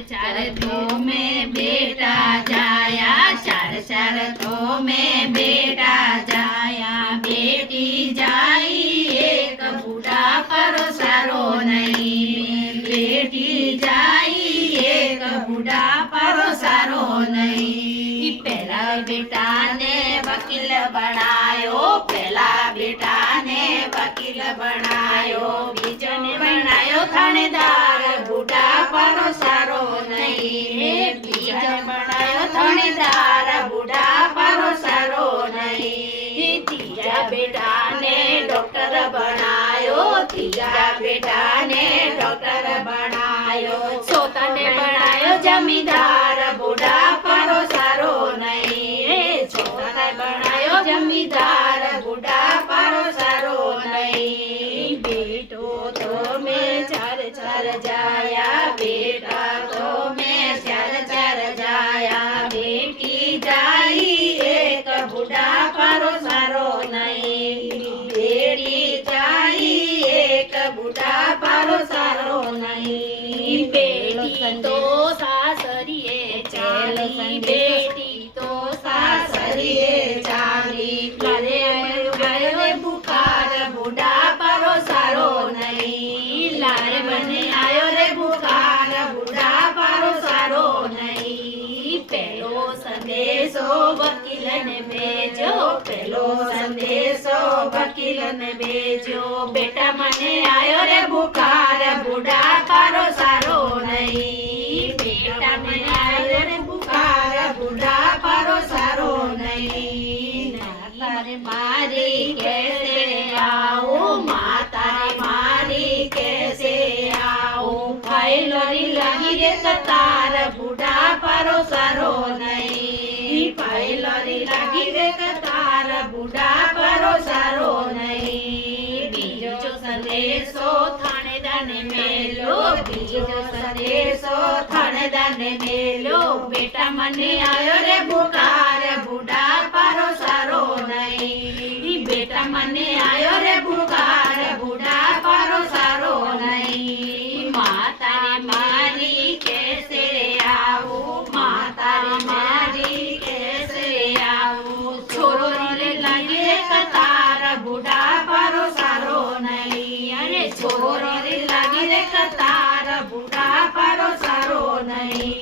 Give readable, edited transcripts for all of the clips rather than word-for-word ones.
चार तो में बेटा जाया, चार चार तो में बेटा जाया। बेटी जाई एक बूढ़ा परो सारो नहीं, बेटी जाई एक बूढ़ा परो सारो नहीं। पहला बेटा ने वकील बनायो, पहला बेटा ने वकील बनायो। बीजा ने बनायो थानेदार, बूढ़ा परो सारो नहीं। बीजा ने बनायो थानेदार, बूढ़ा परो सारो नहीं। तीजा बेटा ने डॉक्टर बनायो, तीजा बेटा ने डॉक्टर बनायो। चौथा ने बनायो जमींदार, बूढ़ा परो सारो नहीं। चौथा ने बनायो जमींदार, बूढ़ा परो सारो नहीं। बेटो तो में चार चार जाया, बेटा तो में चार चार जाया। बेटी जाई एक बूढ़ा परो सारो नहीं, बेटी जाई एक बूढ़ा परो सारो नहीं। बेटी तो सासरिये चाली, बेटी तो सासरिये चाली। लारे आयो बुखार, बूढ़ा परो सारो नहीं। लारे बने आयो रे बुखार, बूढ़ा परो सारो नहीं। पहलो संदेशो वकील ने भेजो, पहलो संदेशो वकील ने भेजो। बेटा मने आयो रे बुखार, बूढ़ा परो सारो नहीं। बेटा मने आयो रे बुखार, बूढ़ा परो सारो नहीं। मातारे मारी कैसे आओ, मातारे मारी कैसे आओ। फाइलरी लगी रे कतार, बूढ़ा परो सारो नहीं। फाइलरी लगी रे कतार, बूढ़ा परो सारो नहीं। बीजो संदेशो थानेदार ने मेलो, बीजो संदेशो थानेदार ने मेलो। बेटा मने आयो रे बुखार, बूढ़ा परो सारो नहीं। बेटा मने आयो रे बुखार, बूढ़ा परो सारो नहीं। मातारे मारी कैसे आओ, मातारे मारी कैसे आओ। छोरो रे लगे कतार, बूढ़ा परो सारो नहीं। अरे छोरो रे लगी रे कतार, बूढ़ा परो सारो नहीं।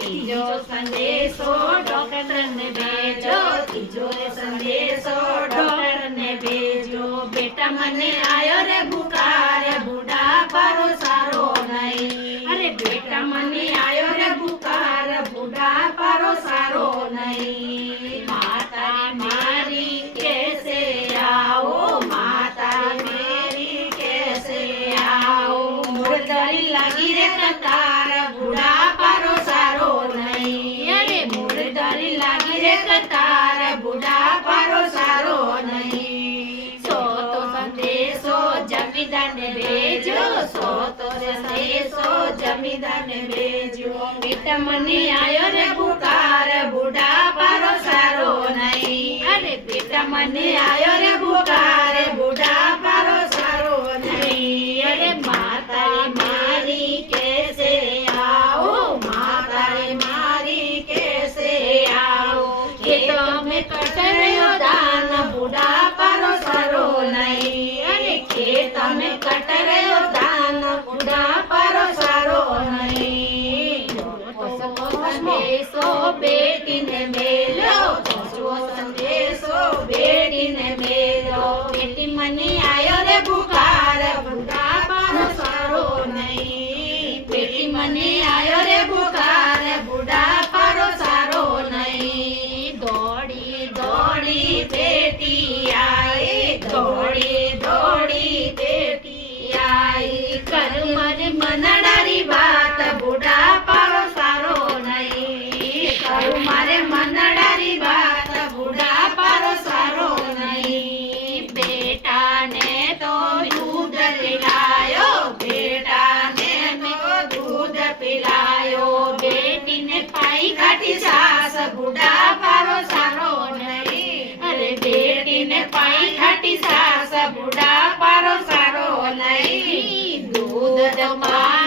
तीजो संदेशो डॉक्टर ने भेजो, तीजो रे संदेशो डॉक्टर ने भेजो। बेटा मने आयो रे बुखार, बूढ़ा परो सारो नहीं। अरे बेटा मने आयो रे बुखार, बूढ़ा परो सारो नहीं। माता मारी कैसे आओ, माता मेरी कैसे आओ। मुर्दारी लगी रे कतार, बूढ़ा परो सारो नहीं। अरे मुर्दारी लगी रे कतार, बूढ़ा परो सारो नहीं। सो तो संदेशो जमींदार ने भेजो, सो तो संदेशो जमींदार ने भेजो। बेटा मने आयो रे बुखार, बूढ़ा परो सारो नहीं। अरे बेटा मने आयो रे बुखार, बूढ़ा परो सारो नहीं। अरे मातारे मारी कैसे आओ, मातारे मारी कैसे आओ। खेतों में कटरियो दान, बूढ़ा परो सारो नहीं। अरे खेतों में कटरियो दान, बूढ़ा परो सारो नहीं। संदेशो बेटी ने मेलो, संदेशो बेटी ने मेलो। बेटी मने आयो रे बुखार, बूढ़ा परो सारो नहीं। बेटी मने आयो रे बुखार, बूढ़ा परो सारो नहीं। दौड़ी दौड़ी बेटी आई, दौड़ी दौड़ी बेटी आई। कर मर मनडारी बात, बूढ़ा परो सारो नहीं। कर मारे मनडारी बात, बूढ़ा परो सारो नहीं। बेटा ने तो दूध पिलायो, बेटा ने तो दूध पिलायो। बेटी ने पाई खाटी सास, बूढ़ा परो सारो नहीं। अरे बेटी ने पाई खाटी सास, बूढ़ा परो सारो नहीं। दूध जमा